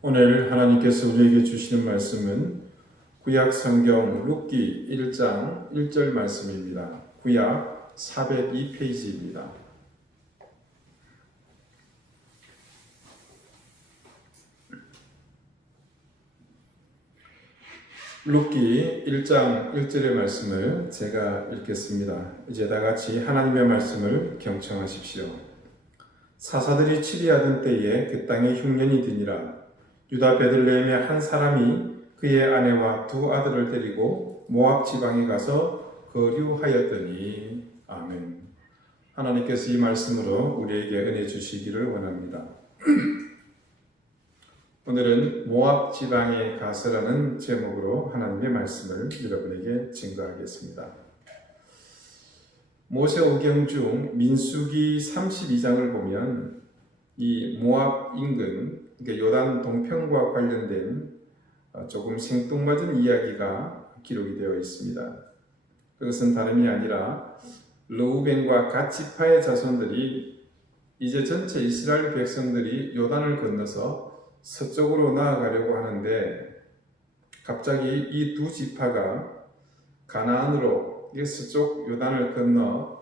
오늘 하나님께서 우리에게 주시는 말씀은 구약 성경 룻기 1장 1절 말씀입니다. 구약 402페이지입니다. 룻기 1장 1절의 말씀을 제가 읽겠습니다. 이제 다 같이 하나님의 말씀을 경청하십시오. 사사들이 치리하던 때에 그 땅에 흉년이 드니라. 유다 베들레헴의 한 사람이 그의 아내와 두 아들을 데리고 모압 지방에 가서 거류하였더니. 아멘. 하나님께서 이 말씀으로 우리에게 은혜 주시기를 원합니다. 오늘은 모압 지방에 가서라는 제목으로 하나님의 말씀을 여러분에게 증거하겠습니다. 모세오경 중 민수기 32장을 보면 이 모압 인근, 그러니까 요단 동편과 관련된 조금 생뚱맞은 이야기가 기록이 되어 있습니다. 그것은 다름이 아니라 르우벤과 갓 지파의 자손들이 이제 전체 이스라엘 백성들이 요단을 건너서 서쪽으로 나아가려고 하는데 갑자기 이 두 지파가 가나안으로 서쪽 요단을 건너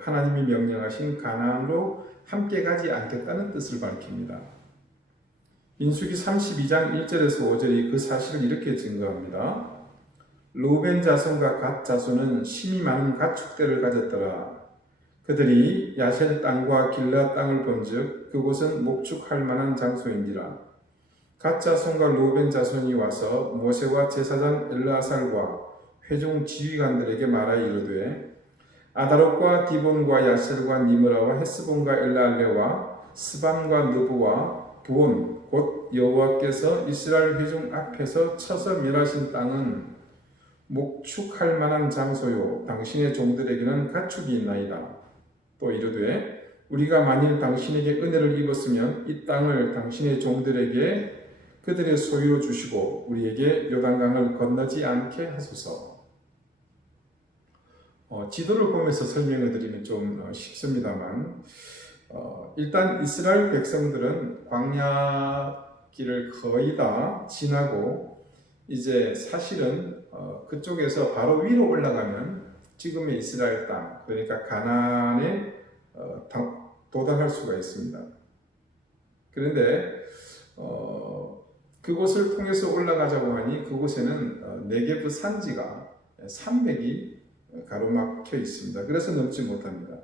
하나님이 명령하신 가나안으로 함께 가지 않겠다는 뜻을 밝힙니다. 민수기 32장 1절에서 5절이 그 사실을 이렇게 증거합니다. 르우벤 자손과 갓 자손은 심이 많은 가축대를 가졌더라. 그들이 야셀 땅과 길르앗 땅을 본즉 그곳은 목축할 만한 장소인지라. 갓 자손과 르우벤 자손이 와서 모세와 제사장 엘르아살과 회중 지휘관들에게 말하여 이르되 아다롯과 디본과 야셀과 니므라와 헤스본과 엘라알레와 스밤과 느부와 부온 곧 여호와께서 이스라엘 회중 앞에서 쳐서 멸하신 땅은 목축할 만한 장소요 당신의 종들에게는 가축이 있나이다. 또 이르되 우리가 만일 당신에게 은혜를 입었으면 이 땅을 당신의 종들에게 그들의 소유로 주시고 우리에게 요단강을 건너지 않게 하소서. 지도를 보면서 설명을 드리면 좀 쉽습니다만 일단 이스라엘 백성들은 광야길을 거의 다 지나고 이제 사실은 그쪽에서 바로 위로 올라가면 지금의 이스라엘 땅, 그러니까 가나안에 도달할 수가 있습니다. 그런데 그곳을 통해서 올라가자고 하니 그곳에는 네게브 산지가 산맥이 가로막혀 있습니다. 그래서 넘지 못합니다.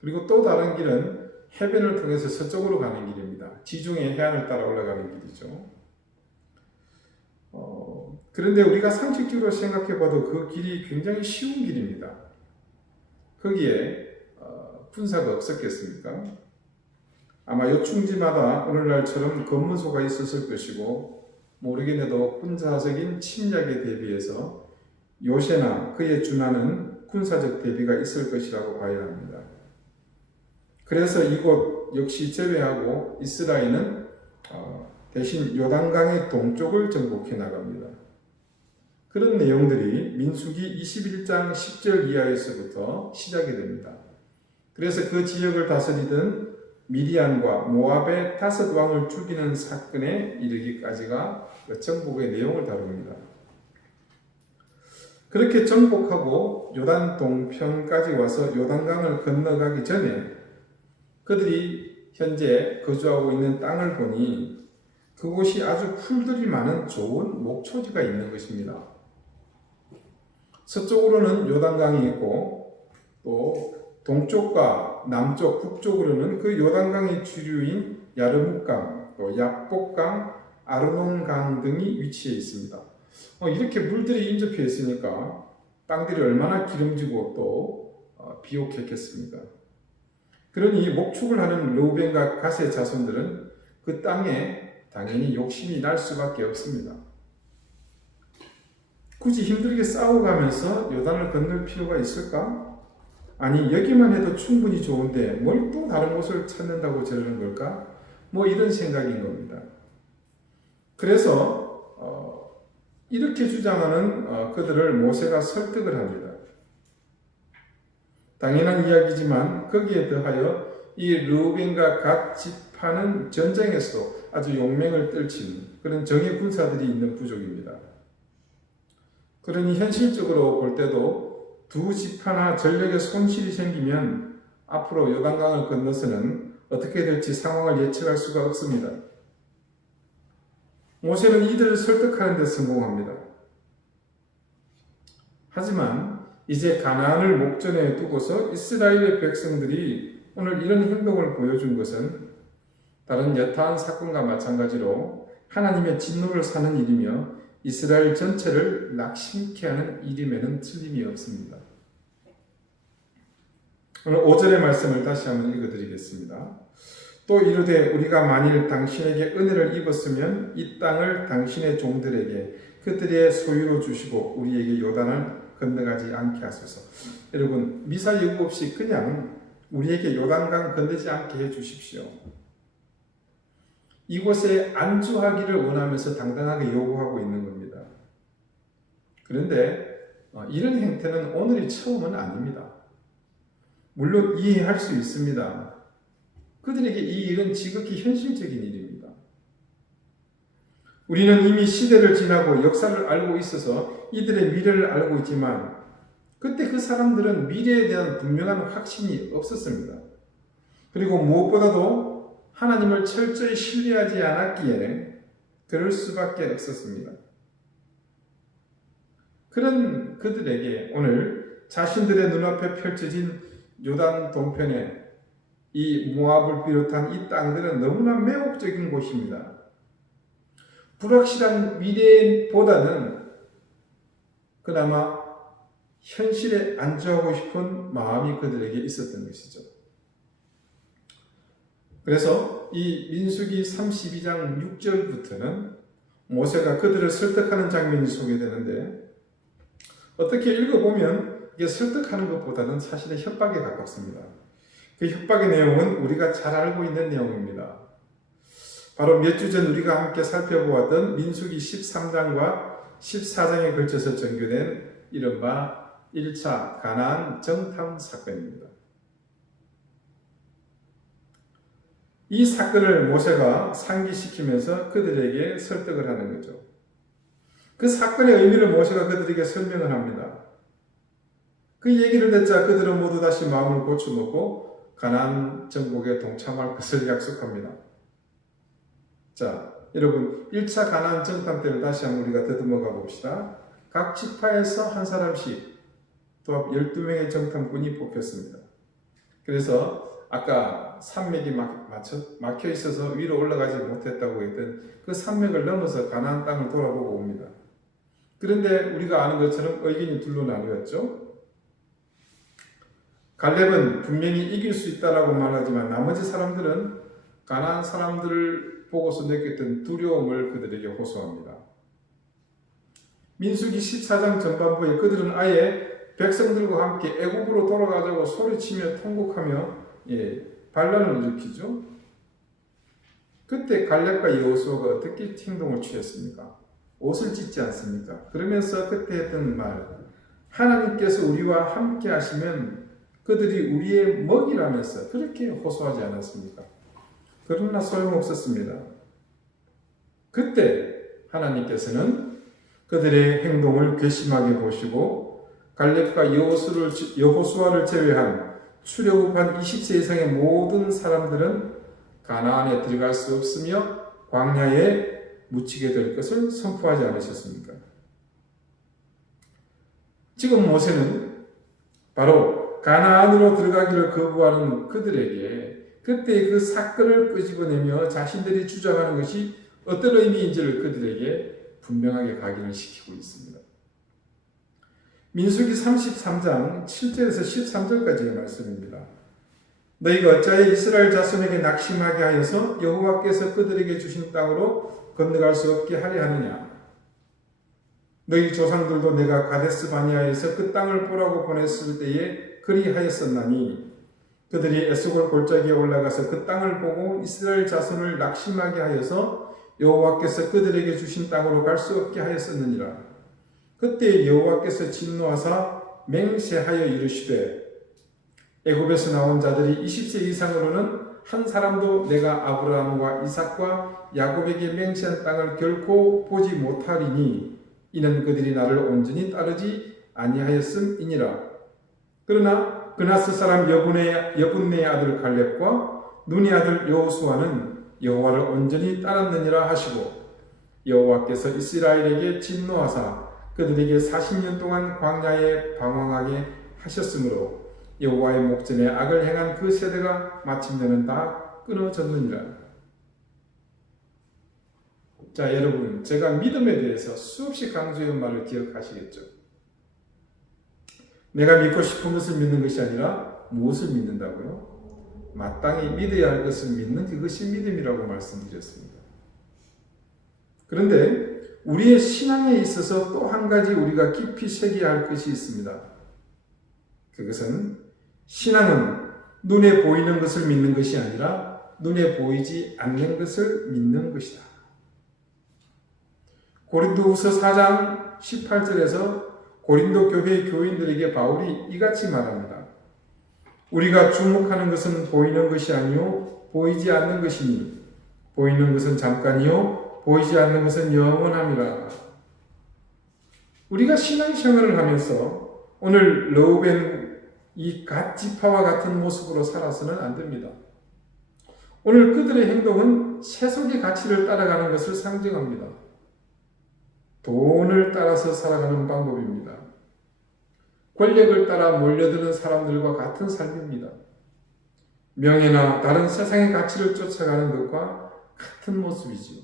그리고 또 다른 길은 해변을 통해서 서쪽으로 가는 길입니다. 지중해 해안을 따라 올라가는 길이죠. 그런데 우리가 상식적으로 생각해봐도 그 길이 굉장히 쉬운 길입니다. 거기에 군사가 없었겠습니까? 아마 요충지마다 오늘날처럼 검문소가 있었을 것이고 모르긴 해도 군사적인 침략에 대비해서 요새나 그에 준하는 군사적 대비가 있을 것이라고 봐야 합니다. 그래서 이곳 역시 제외하고 이스라엘은 대신 요단강의 동쪽을 정복해 나갑니다. 그런 내용들이 민수기 21장 10절 이하에서부터 시작이 됩니다. 그래서 그 지역을 다스리던 미디안과 모압의 5 왕을 죽이는 사건에 이르기까지가 그 정복의 내용을 다룹니다. 그렇게 정복하고 요단 동편까지 와서 요단강을 건너가기 전에 그들이 현재 거주하고 있는 땅을 보니 그곳이 아주 풀들이 많은 좋은 목초지가 있는 것입니다. 서쪽으로는 요단강이 있고 또 동쪽과 남쪽, 북쪽으로는 그 요단강의 주류인 야르묵강, 또 약복강, 아르논강 등이 위치해 있습니다. 이렇게 물들이 인접해 있으니까 땅들이 얼마나 기름지고 또 비옥했겠습니까? 그러니 목축을 하는 르우벤과 갓의 자손들은 그 땅에 당연히 욕심이 날 수밖에 없습니다. 굳이 힘들게 싸워가면서 요단을 건널 필요가 있을까? 아니 여기만 해도 충분히 좋은데 뭘 또 다른 곳을 찾는다고 저러는 걸까? 뭐 이런 생각인 겁니다. 그래서 이렇게 주장하는 그들을 모세가 설득을 합니다. 당연한 이야기지만 거기에 더하여 이 르우벤과 갓 지파 지파는 전쟁에서도 아주 용맹을 떨치는 그런 정예 군사들이 있는 부족입니다. 그러니 현실적으로 볼 때도 두 지파나 전력의 손실이 생기면 앞으로 요단강을 건너서는 어떻게 될지 상황을 예측할 수가 없습니다. 모세는 이들을 설득하는 데 성공합니다. 하지만 이제 가나안을 목전에 두고서 이스라엘의 백성들이 오늘 이런 행동을 보여준 것은 다른 여타한 사건과 마찬가지로 하나님의 진노를 사는 일이며 이스라엘 전체를 낙심케 하는 일임에는 틀림이 없습니다. 오늘 5절의 말씀을 다시 한번 읽어드리겠습니다. 또 이르되 우리가 만일 당신에게 은혜를 입었으면 이 땅을 당신의 종들에게 그들의 소유로 주시고 우리에게 요단을 건너가지 않게 하소서. 여러분, 미사 여부 없이 그냥 우리에게 요단강 건너지 않게 해 주십시오. 이곳에 안주하기를 원하면서 당당하게 요구하고 있는 겁니다. 그런데 이런 행태는 오늘이 처음은 아닙니다. 물론 이해할 수 있습니다. 그들에게 이 일은 지극히 현실적인 일입니다. 우리는 이미 시대를 지나고 역사를 알고 있어서 이들의 미래를 알고 있지만 그때 그 사람들은 미래에 대한 분명한 확신이 없었습니다. 그리고 무엇보다도 하나님을 철저히 신뢰하지 않았기에 그럴 수밖에 없었습니다. 그런 그들에게 오늘 자신들의 눈앞에 펼쳐진 요단 동편에 이 모압을 비롯한 이 땅들은 너무나 매혹적인 곳입니다. 불확실한 미래보다는 그나마 현실에 안주하고 싶은 마음이 그들에게 있었던 것이죠. 그래서 이 민수기 32장 6절부터는 모세가 그들을 설득하는 장면이 소개되는데 어떻게 읽어보면 이게 설득하는 것보다는 사실은 협박에 가깝습니다. 그 협박의 내용은 우리가 잘 알고 있는 내용입니다. 바로 몇 주 전 우리가 함께 살펴보았던 민수기 13장과 14장에 걸쳐서 전개된 이른바 1차 가나안 정탐 사건입니다. 이 사건을 모세가 상기시키면서 그들에게 설득을 하는 거죠. 그 사건의 의미를 모세가 그들에게 설명을 합니다. 그 얘기를 듣자 그들은 모두 다시 마음을 고쳐놓고 가나안 정복에 동참할 것을 약속합니다. 자, 여러분 1차 가나안 정탐 때를 다시 한번 우리가 더듬어가 봅시다. 각 지파에서 한 사람씩 도합 12명의 정탐꾼이 뽑혔습니다. 그래서 아까 산맥이 막혀 있어서 위로 올라가지 못했다고 했던 그 산맥을 넘어서 가나안 땅을 돌아보고 옵니다. 그런데 우리가 아는 것처럼 의견이 둘로 나뉘었죠. 갈렙은 분명히 이길 수 있다라고 말하지만 나머지 사람들은 가나안 사람들을 보고서 느꼈던 두려움을 그들에게 호소합니다. 민수기 14장 전반부에 그들은 아예 백성들과 함께 애굽으로 돌아가자고 소리치며 통곡하며 반란을 일으키죠. 그때 갈렙과 여호수아가 어떻게 행동을 취했습니까? 옷을 찢지 않습니까? 그러면서 그때 했던 말, 하나님께서 우리와 함께 하시면 그들이 우리의 먹이라면서 그렇게 호소하지 않았습니까? 그러나 소용없었습니다. 그때 하나님께서는 그들의 행동을 괘씸하게 보시고 갈렙과 여호수아를 제외한 출애굽한 20세 이상의 모든 사람들은 가나안에 들어갈 수 없으며 광야에 묻히게 될 것을 선포하지 않으셨습니까? 지금 모세는 바로 가나안으로 들어가기를 거부하는 그들에게 그때의 그 사건을 끄집어내며 자신들이 주장하는 것이 어떤 의미인지를 그들에게 분명하게 각인을 시키고 있습니다. 민수기 33장 7절에서 13절까지의 말씀입니다. 너희가 어찌하여 이스라엘 자손에게 낙심하게 하여서 여호와께서 그들에게 주신 땅으로 건너갈 수 없게 하려 하느냐? 너희 조상들도 내가 가데스 바니아에서 그 땅을 보라고 보냈을 때에 그리하였었나니 그들이 에스골 골짜기에 올라가서 그 땅을 보고 이스라엘 자손을 낙심하게 하여서 여호와께서 그들에게 주신 땅으로 갈 수 없게 하였었느니라. 그때 여호와께서 진노하사 맹세하여 이르시되 애굽에서 나온 자들이 20세 이상으로는 한 사람도 내가 아브라함과 이삭과 야곱에게 맹세한 땅을 결코 보지 못하리니 이는 그들이 나를 온전히 따르지 아니하였음이니라. 그러나 그나스 사람 여분네의 아들 갈렙과 눈의 아들 여호수아는 여호와를 온전히 따랐느니라 하시고, 여호와께서 이스라엘에게 진노하사 그들에게 40년 동안 광야에 방황하게 하셨으므로 여호와의 목전에 악을 행한 그 세대가 마침내는 다 끊어졌느니라. 자, 여러분, 제가 믿음에 대해서 수없이 강조한 말을 기억하시겠죠? 내가 믿고 싶은 것을 믿는 것이 아니라 무엇을 믿는다고요? 마땅히 믿어야 할 것을 믿는 그것이 믿음이라고 말씀드렸습니다. 그런데 우리의 신앙에 있어서 또 한 가지 우리가 깊이 새겨야 할 것이 있습니다. 그것은 신앙은 눈에 보이는 것을 믿는 것이 아니라 눈에 보이지 않는 것을 믿는 것이다. 고린도후서 4장 18절에서 고린도 교회의 교인들에게 바울이 이같이 말합니다. 우리가 주목하는 것은 보이는 것이 아니요 보이지 않는 것이니 보이는 것은 잠깐이요 보이지 않는 것은 영원함이라. 우리가 신앙생활을 하면서 오늘 르우벤 이 갓지파와 같은 모습으로 살아서는 안 됩니다. 오늘 그들의 행동은 세속의 가치를 따라가는 것을 상징합니다. 돈을 따라서 살아가는 방법입니다. 권력을 따라 몰려드는 사람들과 같은 삶입니다. 명예나 다른 세상의 가치를 쫓아가는 것과 같은 모습이지요.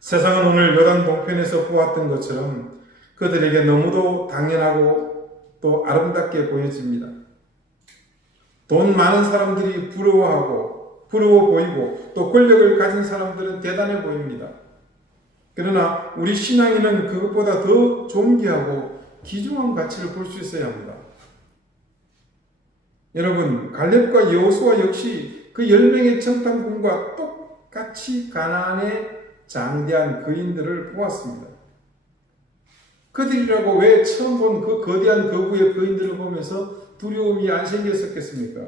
세상은 오늘 요단 동편에서 보았던 것처럼 그들에게 너무도 당연하고 또 아름답게 보여집니다. 돈 많은 사람들이 부러워 보이고 또 권력을 가진 사람들은 대단해 보입니다. 그러나 우리 신앙인은 그것보다 더 존귀하고 귀중한 가치를 볼 수 있어야 합니다. 여러분, 갈렙과 여호수아 역시 그 10명의 정탐꾼과 똑같이 가나안의 장대한 거인들을 보았습니다. 그들이라고 왜 처음 본 그 거대한 거구의 거인들을 보면서 두려움이 안 생겼었겠습니까?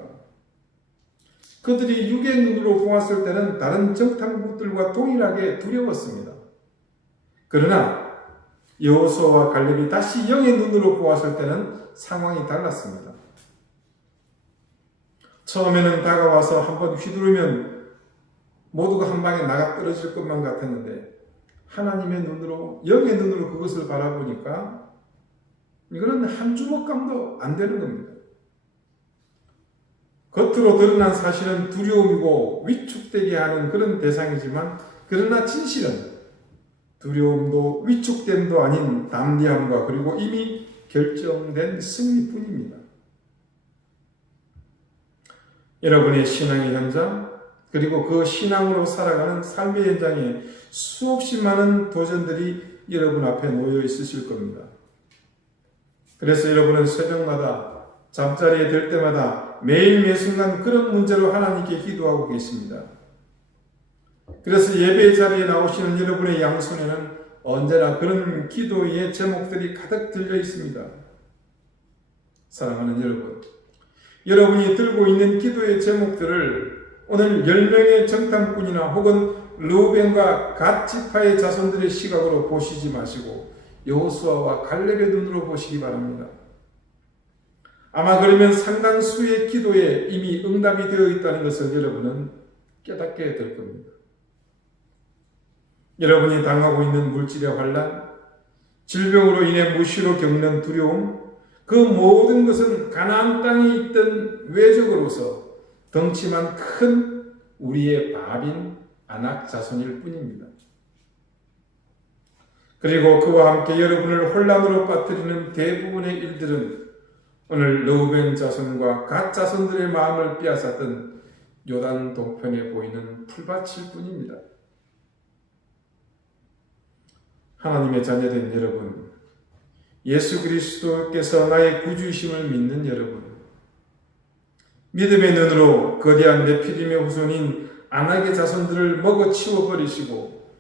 그들이 육의 눈으로 보았을 때는 다른 정탐꾼들과 동일하게 두려웠습니다. 그러나 여호수아와 갈렙이 다시 영의 눈으로 보았을 때는 상황이 달랐습니다. 처음에는 다가와서 한번 휘두르면 모두가 한 방에 나가 떨어질 것만 같았는데 하나님의 눈으로, 영의 눈으로 그것을 바라보니까 이거는 한 주먹감도 안 되는 겁니다. 겉으로 드러난 사실은 두려움이고 위축되게 하는 그런 대상이지만, 그러나 진실은 두려움도 위축됨도 아닌 담대함과 그리고 이미 결정된 승리뿐입니다. 여러분의 신앙의 현장, 그리고 그 신앙으로 살아가는 삶의 현장에 수없이 많은 도전들이 여러분 앞에 놓여 있으실 겁니다. 그래서 여러분은 새벽마다 잠자리에 들 때마다 매일 매순간 그런 문제로 하나님께 기도하고 계십니다. 그래서 예배 자리에 나오시는 여러분의 양손에는 언제나 그런 기도의 제목들이 가득 들려 있습니다. 사랑하는 여러분, 여러분이 들고 있는 기도의 제목들을 오늘 10명의 정탐꾼이나 혹은 르우벤과 갓 지파의 자손들의 시각으로 보시지 마시고 여호수아와 갈렙의 눈으로 보시기 바랍니다. 아마 그러면 상당수의 기도에 이미 응답이 되어 있다는 것을 여러분은 깨닫게 될 겁니다. 여러분이 당하고 있는 물질의 환난, 질병으로 인해 무시로 겪는 두려움, 그 모든 것은 가나안 땅에 있던 외적으로서 덩치만 큰 우리의 밥인 아낙 자손일 뿐입니다. 그리고 그와 함께 여러분을 혼란으로 빠뜨리는 대부분의 일들은 오늘 르우벤 자손과 갓 자손들의 마음을 빼앗았던 요단 동편에 보이는 풀밭일 뿐입니다. 하나님의 자녀된 여러분, 예수 그리스도께서 나의 구주이심을 믿는 여러분, 믿음의 눈으로 거대한 네피림의 후손인 아낙의 자손들을 먹어치워 버리시고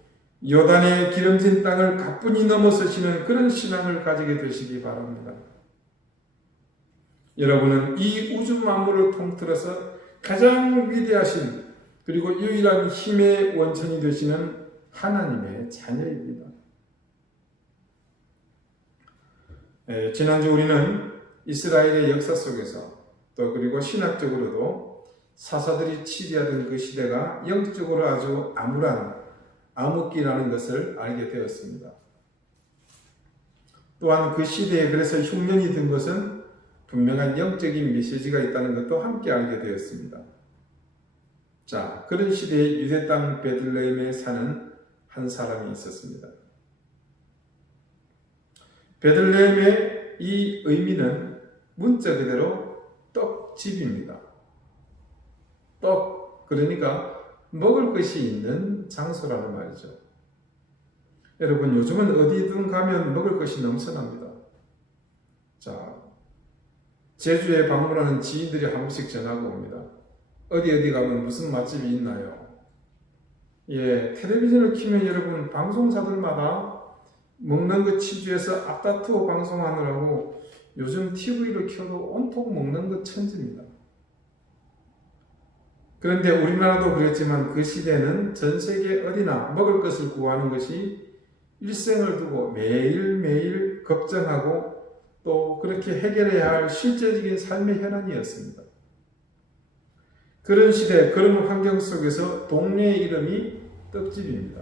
요단의 기름진 땅을 가뿐히 넘어서시는 그런 신앙을 가지게 되시기 바랍니다. 여러분은 이 우주 만물을 통틀어서 가장 위대하신 그리고 유일한 힘의 원천이 되시는 하나님의 자녀입니다. 지난주 우리는 이스라엘의 역사 속에서 또 그리고 신학적으로도 사사들이 치리하던 그 시대가 영적으로 아주 암울한 암흑기라는 것을 알게 되었습니다. 또한 그 시대에 그래서 흉년이 든 것은 분명한 영적인 메시지가 있다는 것도 함께 알게 되었습니다. 자, 그런 시대에 유대 땅 베들레헴에 사는 한 사람이 있었습니다. 베들레헴의 이 의미는 문자 그대로 떡집입니다. 떡, 그러니까 먹을 것이 있는 장소라는 말이죠. 여러분, 요즘은 어디든 가면 먹을 것이 넘쳐납니다. 자, 제주에 방문하는 지인들이 한 번씩 전화가 옵니다. 어디 가면 무슨 맛집이 있나요? 예, 텔레비전을 켜면 여러분 방송사들마다 먹는 것 취주해서 앞다투어 방송하느라고 요즘 TV를 켜도 온통 먹는 것 천지입니다. 그런데 우리나라도 그랬지만 그 시대는 전 세계 어디나 먹을 것을 구하는 것이 일생을 두고 매일매일 걱정하고 또 그렇게 해결해야 할 실제적인 삶의 현안이었습니다. 그런 시대, 그런 환경 속에서 동네의 이름이 떡집입니다.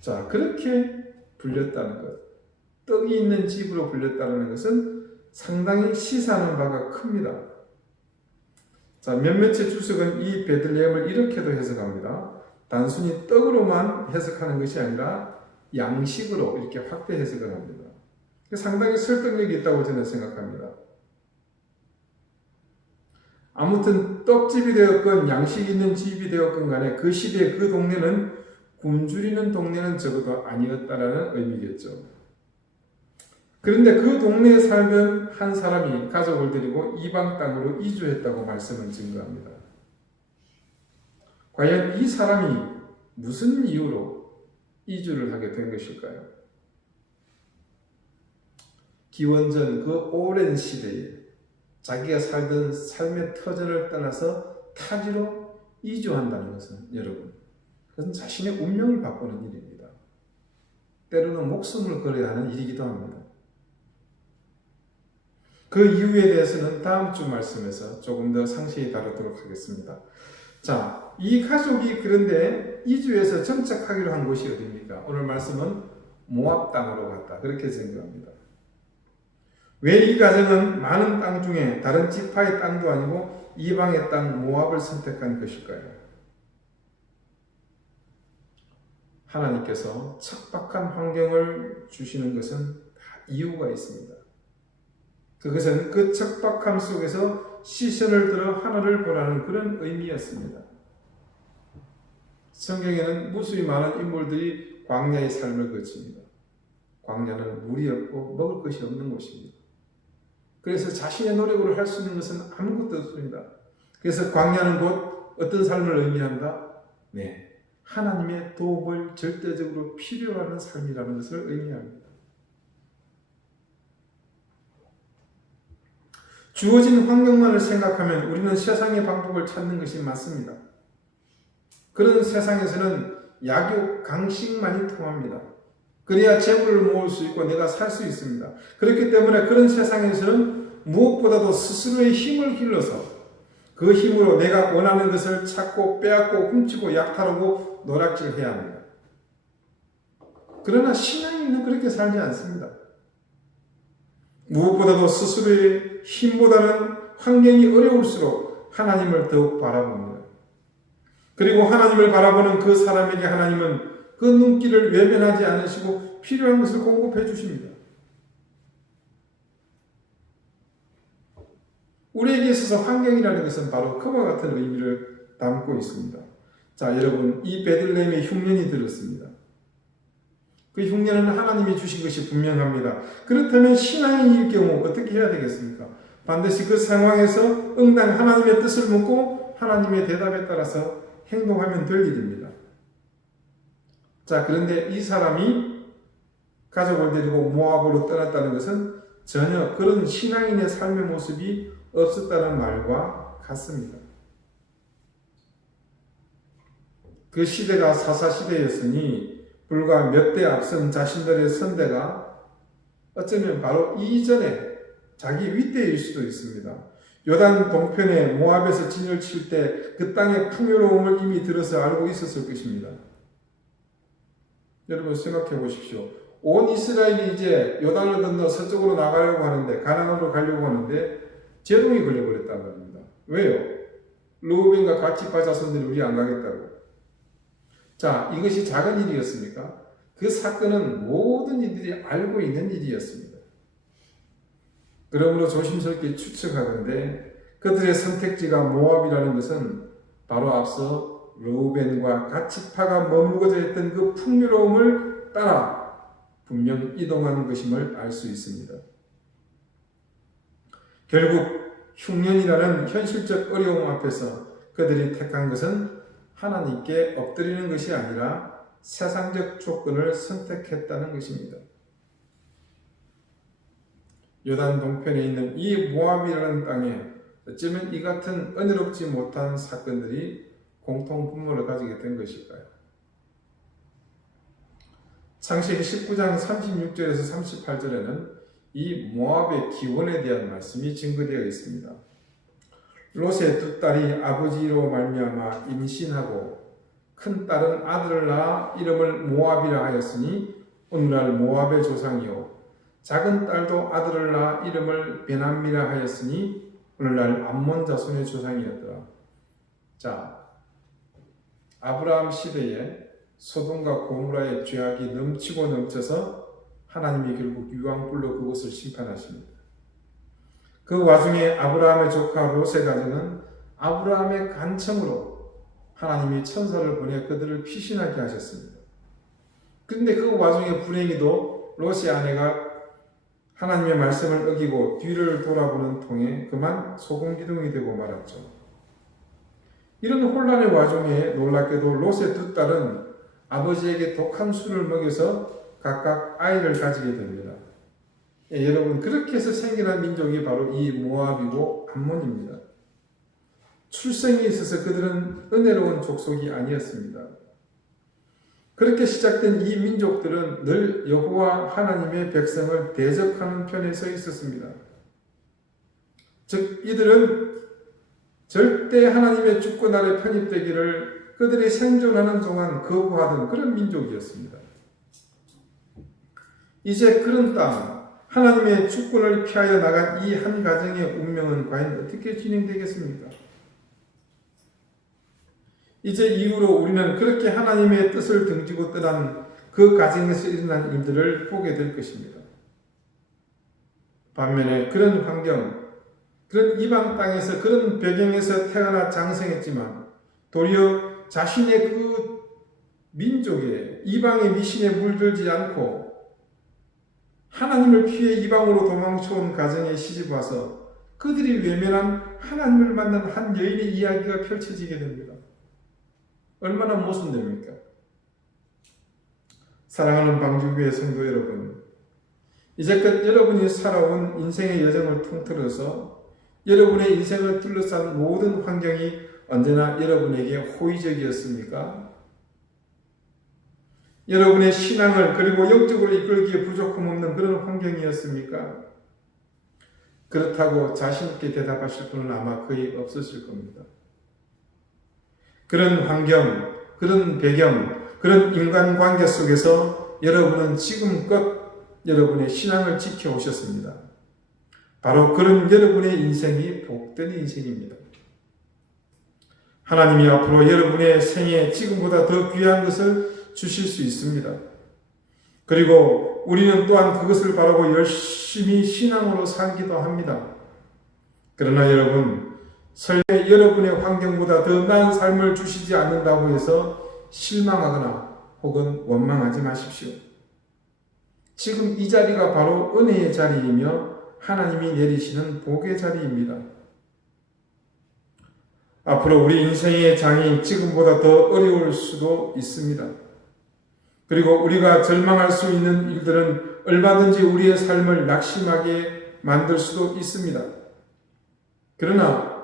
자, 그렇게 불렸다는 것, 떡이 있는 집으로 불렸다는 것은 상당히 시사하는 바가 큽니다. 자, 몇몇의 주석은 이 베들레헴을 이렇게도 해석합니다. 단순히 떡으로만 해석하는 것이 아니라 양식으로 이렇게 확대 해석을 합니다. 상당히 설득력이 있다고 저는 생각합니다. 아무튼 떡집이 되었건 양식 있는 집이 되었건 간에 그 시대 그 동네는 굶주리는 동네는 적어도 아니었다라는 의미겠죠. 그런데 그 동네에 살던 한 사람이 가족을 데리고 이방 땅으로 이주했다고 말씀을 증거합니다. 과연 이 사람이 무슨 이유로 이주를 하게 된 것일까요? 기원전 그 오랜 시대에 자기가 살던 삶의 터전을 떠나서 타지로 이주한다는 것은 여러분, 그것은 자신의 운명을 바꾸는 일입니다. 때로는 목숨을 걸어야 하는 일이기도 합니다. 그 이유에 대해서는 다음 주 말씀에서 조금 더 상세히 다루도록 하겠습니다. 자, 이 가족이 그런데 이주해서 정착하기로 한 곳이 어디입니까? 오늘 말씀은 모압 땅으로 갔다. 그렇게 생각합니다. 왜 이 가정은 많은 땅 중에 다른 지파의 땅도 아니고 이방의 땅 모압을 선택한 것일까요? 하나님께서 척박한 환경을 주시는 것은 다 이유가 있습니다. 그것은 그 척박함 속에서 시선을 들어 하늘을 보라는 그런 의미였습니다. 성경에는 무수히 많은 인물들이 광야의 삶을 거칩니다. 광야는 물이 없고 먹을 것이 없는 곳입니다. 그래서 자신의 노력으로 할 수 있는 것은 아무것도 없습니다. 그래서 광야는 곧 어떤 삶을 의미한다? 네, 하나님의 도움을 절대적으로 필요로 하는 삶이라는 것을 의미합니다. 주어진 환경만을 생각하면 우리는 세상의 방법을 찾는 것이 맞습니다. 그런 세상에서는 약육, 강식만이 통합니다. 그래야 재물을 모을 수 있고 내가 살 수 있습니다. 그렇기 때문에 그런 세상에서는 무엇보다도 스스로의 힘을 길러서 그 힘으로 내가 원하는 것을 찾고 빼앗고 훔치고 약탈하고 노략질해야 합니다. 그러나 신앙인은 그렇게 살지 않습니다. 무엇보다도 스스로의 힘보다는 환경이 어려울수록 하나님을 더욱 바라봅니다. 그리고 하나님을 바라보는 그 사람에게 하나님은 그 눈길을 외면하지 않으시고 필요한 것을 공급해 주십니다. 우리에게 있어서 환경이라는 것은 바로 그와 같은 의미를 담고 있습니다. 자, 여러분, 이 베들레헴에 흉년이 들었습니다. 그 흉년은 하나님이 주신 것이 분명합니다. 그렇다면 신앙인일 경우 어떻게 해야 되겠습니까? 반드시 그 상황에서 응당 하나님의 뜻을 묻고 하나님의 대답에 따라서 행동하면 될 일입니다. 자, 그런데 이 사람이 가족을 데리고 모압으로 떠났다는 것은 전혀 그런 신앙인의 삶의 모습이 없었다는 말과 같습니다. 그 시대가 사사시대였으니 불과 몇 대 앞선 자신들의 선대가 어쩌면 바로 이전에 자기 윗대일 수도 있습니다. 요단 동편에 모압에서 진을 칠 때 그 땅의 풍요로움을 이미 들어서 알고 있었을 것입니다. 여러분 생각해 보십시오. 온 이스라엘이 이제 요단을 건너 서쪽으로 나가려고 하는데, 가나안으로 가려고 하는데 제동이 걸려버렸단 말입니다. 왜요? 르우벤과 갓지파 자손들이 우리 안 가겠다고. 자, 이것이 작은 일이었습니까? 그 사건은 모든 이들이 알고 있는 일이었습니다. 그러므로 조심스럽게 추측하건대 그들의 선택지가 모압이라는 것은 바로 앞서 르우벤과 갓지파가 머무르고자 했던 그 풍요로움을 따라 분명 이동하는 것임을 알 수 있습니다. 결국 흉년이라는 현실적 어려움 앞에서 그들이 택한 것은 하나님께 엎드리는 것이 아니라 세상적 조건을 선택했다는 것입니다. 요단 동편에 있는 이 모압이라는 땅에 어쩌면 이 같은 은혜롭지 못한 사건들이 공통 분모를 가지게 된 것일까요? 창세기 19장 36절에서 38절에는 이 모압의 기원에 대한 말씀이 증거되어 있습니다. 롯의 두 딸이 아버지로 말미암아 임신하고 큰 딸은 아들을 낳아 이름을 모압이라 하였으니 오늘날 모압의 조상이요, 작은 딸도 아들을 낳아 이름을 베남미라 하였으니 오늘날 암몬 자손의 조상이었더라. 자, 아브라함 시대에 소돔과 고모라의 죄악이 넘치고 넘쳐서 하나님이 결국 유황불로 그곳을 심판하십니다. 그 와중에 아브라함의 조카 롯의 가정은 아브라함의 간청으로 하나님이 천사를 보내 그들을 피신하게 하셨습니다. 그런데 그 와중에 불행히도 롯의 아내가 하나님의 말씀을 어기고 뒤를 돌아보는 통에 그만 소금기둥이 되고 말았죠. 이런 혼란의 와중에 놀랍게도 롯의 두 딸은 아버지에게 독한 술을 먹여서 각각 아이를 가지게 됩니다. 여러분, 그렇게 해서 생겨난 민족이 바로 이 모압이고 암몬입니다. 출생에 있어서 그들은 은혜로운 족속이 아니었습니다. 그렇게 시작된 이 민족들은 늘 여호와 하나님의 백성을 대적하는 편에 서 있었습니다. 즉, 이들은 절대 하나님의 주권 아래 편입되기를 그들이 생존하는 동안 거부하던 그런 민족이었습니다. 이제 그런 땅, 하나님의 주권을 피하여 나간 이 한 가정의 운명은 과연 어떻게 진행되겠습니까? 이제 이후로 우리는 그렇게 하나님의 뜻을 등지고 떠난 그 가정에서 일어난 일들을 보게 될 것입니다. 반면에 그런 환경, 그런 이방 땅에서 그런 배경에서 태어나 장성했지만 도리어 자신의 그 민족의 이방의 미신에 물들지 않고 하나님을 피해 이방으로 도망쳐온 가정에 시집와서 그들이 외면한 하나님을 만난 한 여인의 이야기가 펼쳐지게 됩니다. 얼마나 모순됩니까? 사랑하는 방주교회 성도 여러분, 이제껏 여러분이 살아온 인생의 여정을 통틀어서 여러분의 인생을 둘러싼 모든 환경이 언제나 여러분에게 호의적이었습니까? 여러분의 신앙을 그리고 영적으로 이끌기에 부족함 없는 그런 환경이었습니까? 그렇다고 자신 있게 대답하실 분은 아마 거의 없으실 겁니다. 그런 환경, 그런 배경, 그런 인간관계 속에서 여러분은 지금껏 여러분의 신앙을 지켜오셨습니다. 바로 그런 여러분의 인생이 복된 인생입니다. 하나님이 앞으로 여러분의 생에 지금보다 더 귀한 것을 주실 수 있습니다. 그리고 우리는 또한 그것을 바라고 열심히 신앙으로 살기도 합니다. 그러나 여러분, 설령 여러분의 환경보다 더 나은 삶을 주시지 않는다고 해서 실망하거나 혹은 원망하지 마십시오. 지금 이 자리가 바로 은혜의 자리이며 하나님이 내리시는 복의 자리입니다. 앞으로 우리 인생의 장이 지금보다 더 어려울 수도 있습니다. 그리고 우리가 절망할 수 있는 일들은 얼마든지 우리의 삶을 낙심하게 만들 수도 있습니다. 그러나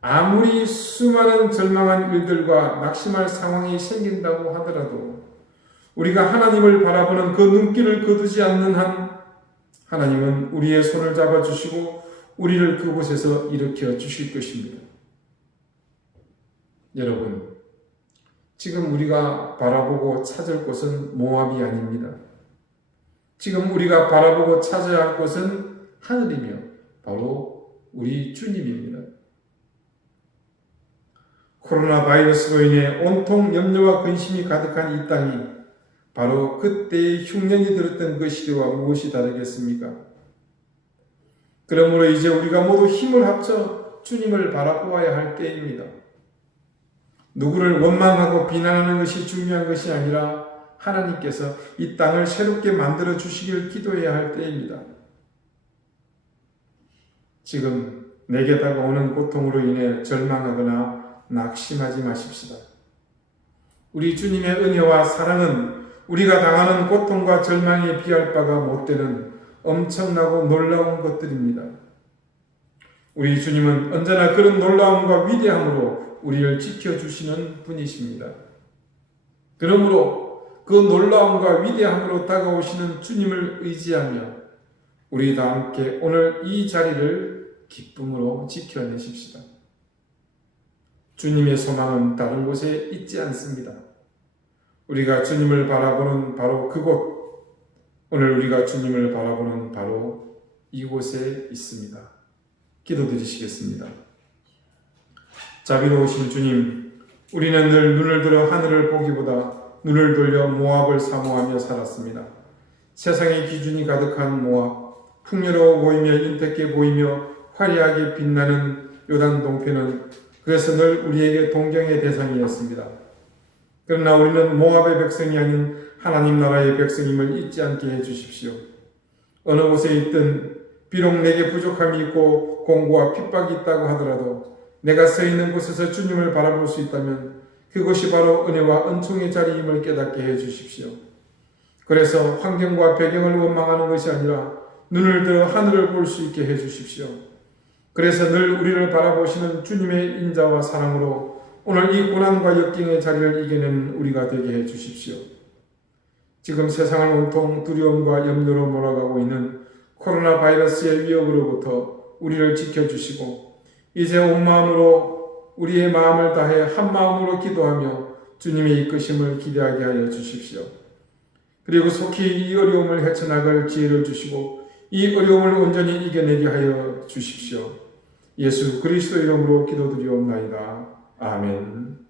아무리 수많은 절망한 일들과 낙심할 상황이 생긴다고 하더라도 우리가 하나님을 바라보는 그 눈길을 거두지 않는 한 하나님은 우리의 손을 잡아주시고 우리를 그곳에서 일으켜 주실 것입니다. 여러분, 지금 우리가 바라보고 찾을 곳은 모압이 아닙니다. 지금 우리가 바라보고 찾아야 할 곳은 하늘이며 바로 우리 주님입니다. 코로나 바이러스로 인해 온통 염려와 근심이 가득한 이 땅이 바로 그때의 흉년이 들었던 그 시대와 무엇이 다르겠습니까? 그러므로 이제 우리가 모두 힘을 합쳐 주님을 바라보아야 할 때입니다. 누구를 원망하고 비난하는 것이 중요한 것이 아니라 하나님께서 이 땅을 새롭게 만들어 주시길 기도해야 할 때입니다. 지금 내게 다가오는 고통으로 인해 절망하거나 낙심하지 마십시다. 우리 주님의 은혜와 사랑은 우리가 당하는 고통과 절망에 비할 바가 못 되는 엄청나고 놀라운 것들입니다. 우리 주님은 언제나 그런 놀라움과 위대함으로 우리를 지켜주시는 분이십니다. 그러므로 그 놀라움과 위대함으로 다가오시는 주님을 의지하며 우리 다 함께 오늘 이 자리를 기쁨으로 지켜내십시다. 주님의 소망은 다른 곳에 있지 않습니다. 우리가 주님을 바라보는 바로 그곳, 오늘 우리가 주님을 바라보는 바로 이곳에 있습니다. 기도드리시겠습니다. 자비로우신 주님, 우리는 늘 눈을 들어 하늘을 보기보다 눈을 돌려 모압을 사모하며 살았습니다. 세상의 기준이 가득한 모압, 풍요로워 보이며 인택해 보이며 화려하게 빛나는 요단 동편은 그래서 늘 우리에게 동경의 대상이었습니다. 그러나 우리는 모압의 백성이 아닌 하나님 나라의 백성임을 잊지 않게 해주십시오. 어느 곳에 있든 비록 내게 부족함이 있고 공고와 핍박이 있다고 하더라도 내가 서 있는 곳에서 주님을 바라볼 수 있다면 그것이 바로 은혜와 은총의 자리임을 깨닫게 해주십시오. 그래서 환경과 배경을 원망하는 것이 아니라 눈을 들어 하늘을 볼 수 있게 해주십시오. 그래서 늘 우리를 바라보시는 주님의 인자와 사랑으로 오늘 이 고난과 역경의 자리를 이겨내는 우리가 되게 해주십시오. 지금 세상을 온통 두려움과 염려로 몰아가고 있는 코로나 바이러스의 위협으로부터 우리를 지켜주시고 이제 온 마음으로 우리의 마음을 다해 한 마음으로 기도하며 주님의 이끄심을 기대하게 하여 주십시오. 그리고 속히 이 어려움을 헤쳐나갈 지혜를 주시고 이 어려움을 온전히 이겨내게 하여 주십시오. 예수 그리스도 이름으로 기도드리옵나이다. 아멘.